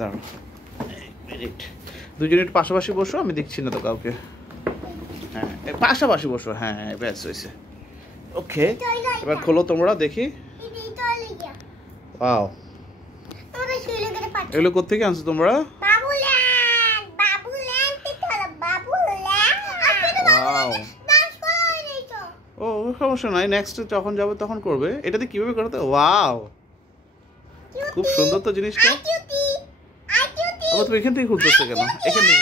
দাঁড়াও মিনিট, দুজন একটু পাশাপাশি বসো, আমি দেখছি না তো কাউকে। হ্যাঁ পাশাপাশি বসো, হ্যাঁ ব্যাস হয়েছে। ওকে এবার খোলো তোমরা দেখি। ওয়াও, এগুলো কোত্থেকে আনছো তোমরা? ও সমস্যা নাই, নেক্সট যখন যাবে তখন করবে। এটাতে কিভাবে করতে? ওয়াও খুব সুন্দর তো জিনিসটা। আবার তুমি এখান থেকে খুলতেছো কেন? এখান থেকে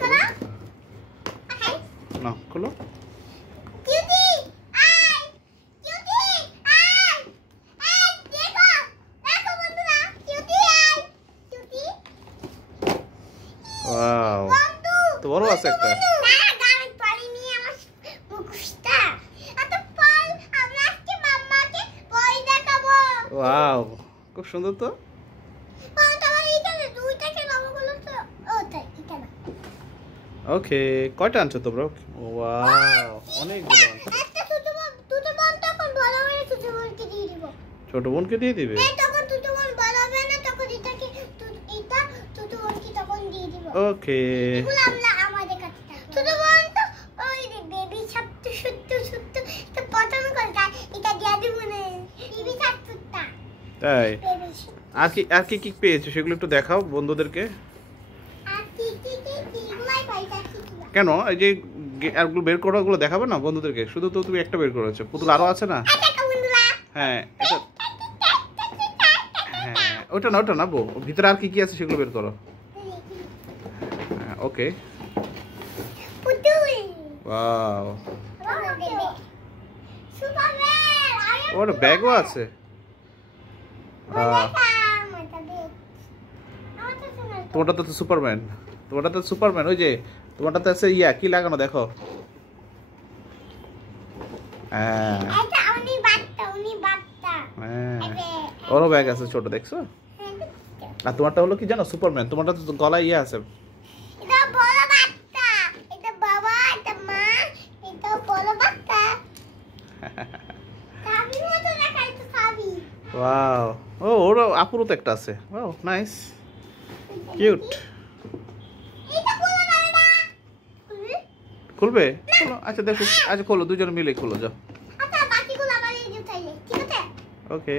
খুলো। না খোলো। ওয়াও তো বড় আছে একটা। ওয়াও খুব সুন্দর তো। ওকে কয়টা আনছো তোমরা? ওয়াও অনেকগুলো আনছো। ছোট বোনকে দিয়ে দিবে? ওকে তাই আর কি কি পেয়েছো সেগুলো একটু দেখাও বন্ধুদেরকে। কেন এই যে আরগুলো বের করো, ওগুলো দেখাবে না বন্ধুদেরকে? শুধু তো তুমি একটা বের করেছো, পুতুল আরো আছে না? হ্যাঁ এটা, হ্যাঁ ওটা না, ওটা না বউ, ভিতরে আর কি কি আছে সেগুলো বের করো। ওকে ওয়াও ওর ব্যাগও আছে। তোমারটা তো সুপারম্যান, তোমারটা তো সুপারম্যান। ওই যে তোমারটা তো আছে ইয়া কি লাগানো দেখো। হ্যাঁ ওরও ব্যাগ আছে ছোট, দেখছো? আর তোমারটা হলো কি জানো, সুপারম্যান। তোমারটা তো গলায় ইয়ে আছে। ওয়াও ও ওর আপুরও তো একটা আছে। Wow nice cute. খুলবে? খোলো আচ্ছা দেখো, আচ্ছা খোলো দুজন মিলে খোলো যাও। ওকে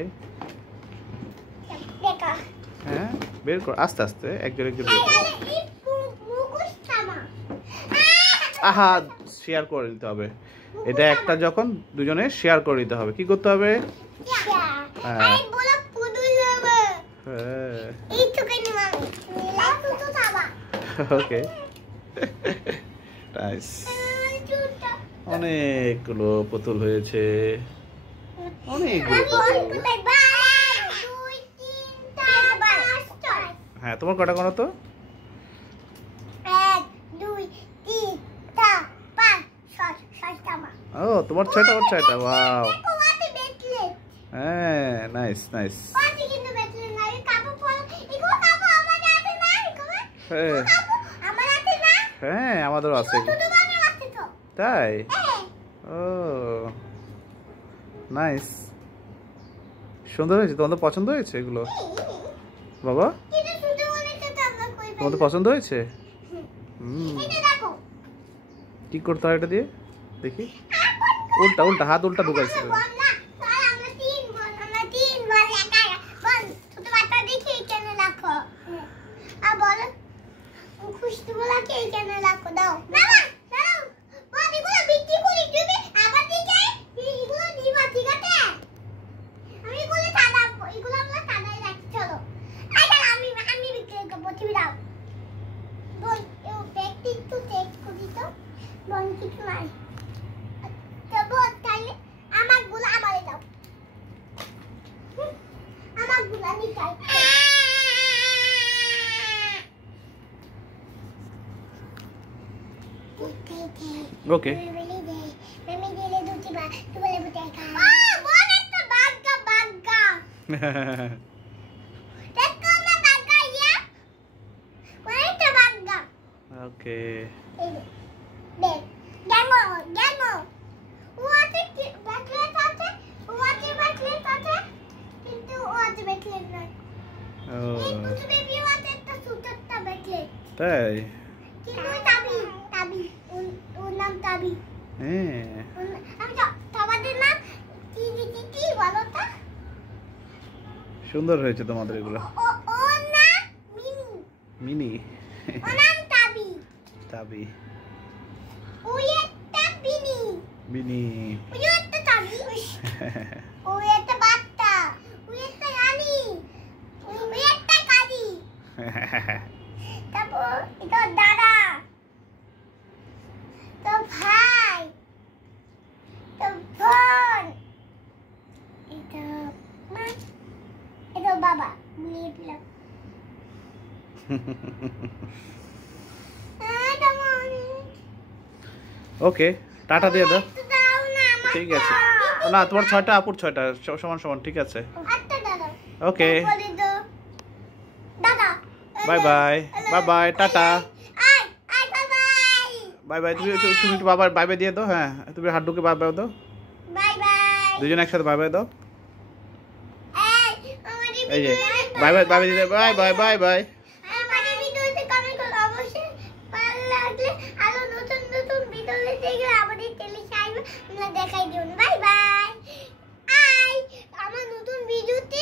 হ্যাঁ বের কর আস্তে আস্তে, একজন একজন বের করো। আহা শেয়ার করে দিতে হবে এটা, একটা যখন দুজনে শেয়ার করে দিতে হবে। কি করতে হবে? হ্যাঁ ওকে নাইস। অনেকগুলো পুতুল হয়েছে, অনেকগুলো। হ্যাঁ তোমার কটা করো তো? 1 2 3 4 5 6 ও তোমার 6টা, ওর 6টা। ওয়াও হ্যাঁ নাইস নাইস। হ্যাঁ আমাদেরও আছে। তাই? ও নাইস, সুন্দর হয়েছে। তোমাদের পছন্দ হয়েছে এগুলো? বাবা তোমাদের পছন্দ হয়েছে? কি করতে হয় এটা দিয়ে দেখি? উল্টা উল্টা হাত উল্টা ঢুকাইছে। ওকে ওকে Demo, demo. What is backlit আছে? What is backlit আছে? কিন্তু what backlit নয়। এই দুটো বেবি আছে একটা সুতারটা backlit। তাই? কিন্তু তাবি। ওর নাম তাবি। হ্যাঁ। আমি তোমাদের নাম কি বলো তো? সুন্দর হয়েছে তোমাদের এগুলো। ওর নাম মিনি। মিনি। ওর নাম তাবি। তাবি। ওই একটা বিনি। বিনি। ওই একটা তাবি। ওই একটা বাচ্চা। ওই একটা রানী। ওই একটা কাজি। তারপর এটা দাদা। তো ভাই। তো বোন। এটা মা। এটা বাবা। নিয়ে দিলাম। ওকে, টাটা দিয়ে দাও। দাও না আমার। ঠিক আছে। না, তোমার 6টা, আপুর 6টা, সমান সমান, ঠিক আছে। একটা দাদা। ওকে, বলে দাও। দাদা। By bye, bye by, tata, I I by bye. Bye by. তুমি একটু বাবা বাই বাই দিয়ে দাও। হ্যাঁ, তুমি হাড্ডুকে বাই বাই দাও। Bye bye. দুজন একসাথে বাই বাই দাও। এই এই যে বাই বাই, বাই বাই দিয়ে দাও। By bye, bye by. আমাদের ভিডিওতে কমেন্ট করো অবশ্যই। ভালো লাগলে আরো নতুন নতুন ভিডিও দেখলে আমাদের চ্যানেলে সাবস্ক্রাইব আমরা দেখাই দিও। By bye. আই আমার নতুন ভিডিওতে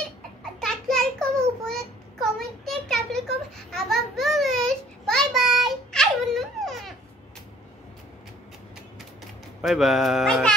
সাবস্ক্রাইব করো, উপরে কমেন্টে সাবস্ক্রাইব করো। আবার বলিস বাই বাই। আই বলু বাই বাই। Bye by.